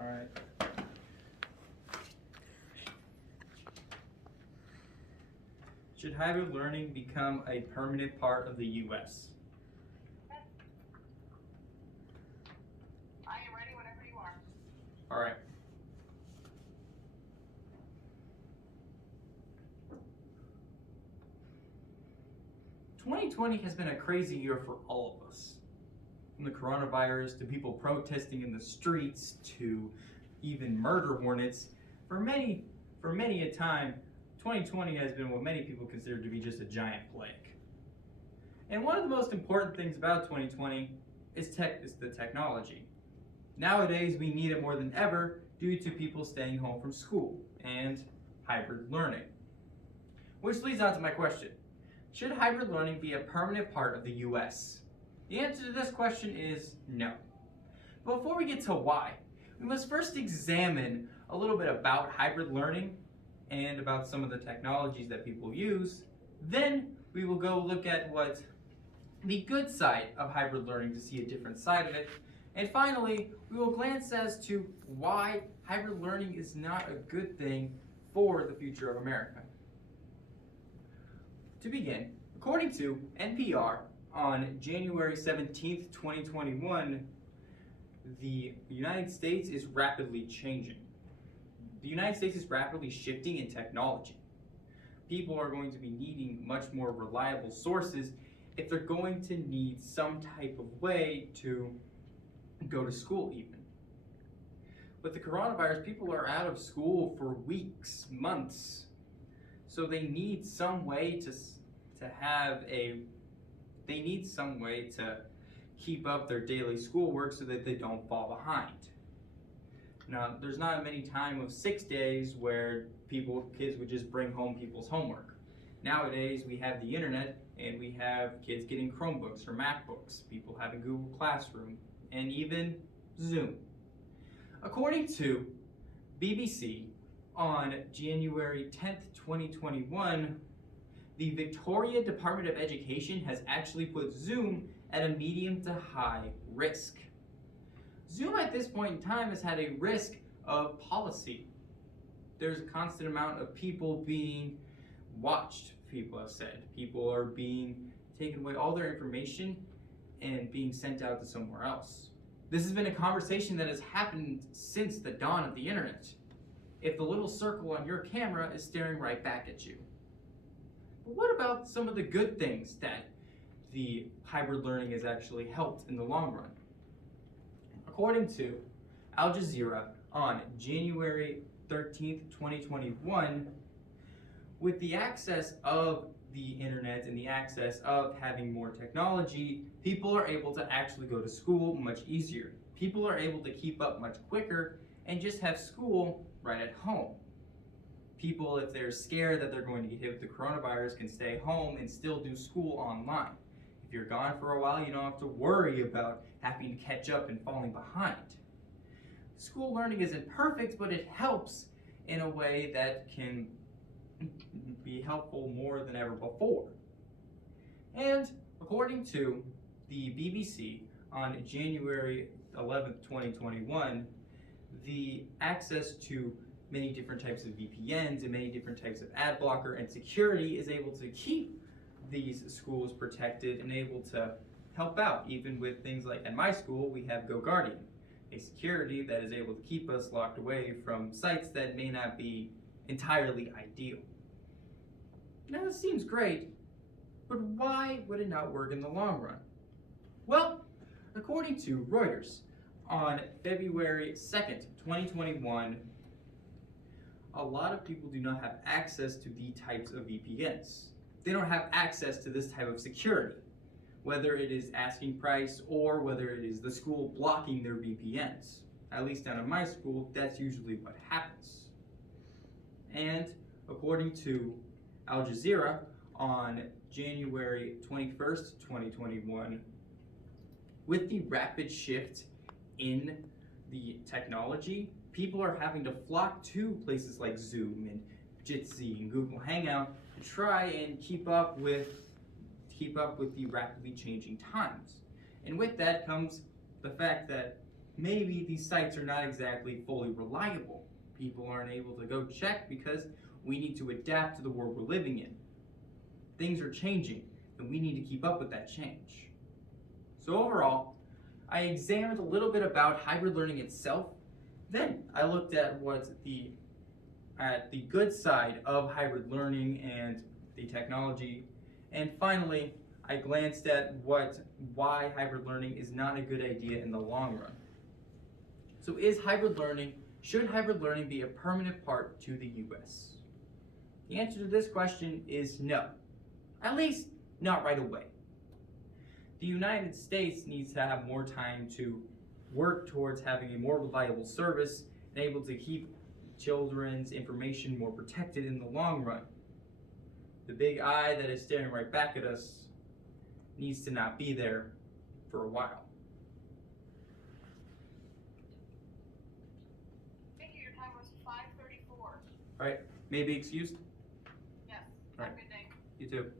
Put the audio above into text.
All right. Should hybrid learning become a permanent part of the U.S.? I am ready whenever you are. All right. "2020 has been a crazy year for all of us. From the coronavirus to people protesting in the streets to even murder hornets, for many a time, 2020 has been what many people consider to be just a giant plague. And one of the most important things about 2020 is the technology. Nowadays, we need it more than ever due to people staying home from school and hybrid learning. Which leads on to my question. Should hybrid learning be a permanent part of the U.S.? The answer to this question is no. But before we get to why, we must first examine a little bit about hybrid learning and about some of the technologies that people use. Then we will go look at what the good side of hybrid learning to see a different side of it. And finally, we will glance as to why hybrid learning is not a good thing for the future of America. To begin, according to NPR, on January 17th, 2021, the United States is rapidly changing. The United States is rapidly shifting in technology. People are going to be needing much more reliable sources if they're going to need some type of way to go to school even. With the coronavirus, people are out of school for weeks, months, so they need some way to keep up their daily schoolwork so that they don't fall behind. Now, there's not many time of 6 days where kids would just bring home people's homework. Nowadays, we have the internet and we have kids getting Chromebooks or MacBooks, people having Google Classroom, and even Zoom. According to BBC, on January 10th, 2021, the Victoria Department of Education has actually put Zoom at a medium to high risk. Zoom at this point in time has had a risk of policy. There's a constant amount of people being watched, people have said. People are being taken away all their information and being sent out to somewhere else. This has been a conversation that has happened since the dawn of the internet. If the little circle on your camera is staring right back at you. But what about some of the good things that the hybrid learning has actually helped in the long run? According to Al Jazeera on January 13th, 2021, with the access of the internet and the access of having more technology, people are able to actually go to school much easier. People are able to keep up much quicker and just have school right at home. People, if they're scared that they're going to get hit with the coronavirus, can stay home and still do school online. If you're gone for a while, you don't have to worry about having to catch up and falling behind. School learning isn't perfect, but it helps in a way that can be helpful more than ever before. And according to the BBC on January 11th, 2021, the access to many different types of VPNs and many different types of ad blocker and security is able to keep these schools protected and able to help out, even with things like at my school we have GoGuardian, a security that is able to keep us locked away from sites that may not be entirely ideal. Now this seems great, but why would it not work in the long run? Well, according to Reuters, on February 2nd, 2021, a lot of people do not have access to the types of VPNs. They don't have access to this type of security, whether it is asking price or whether it is the school blocking their VPNs. At least down at my school, that's usually what happens. And according to Al Jazeera, on January 21st, 2021, with the rapid shift in the technology, people are having to flock to places like Zoom and Jitsi and Google Hangout to try and keep up with the rapidly changing times. And with that comes the fact that maybe these sites are not exactly fully reliable. People aren't able to go check because we need to adapt to the world we're living in. Things are changing, and we need to keep up with that change. So overall, I examined a little bit about hybrid learning itself. Then I looked at the good side of hybrid learning and the technology. And finally, I glanced at why hybrid learning is not a good idea in the long run. So should hybrid learning be a permanent part to the US? The answer to this question is no. At least not right away. The United States needs to have more time to work towards having a more reliable service and able to keep children's information more protected in the long run. The big eye that is staring right back at us needs to not be there for a while. Thank you, your time was 5:34. Alright, may I be excused? Yes, Right. have a good day. You too.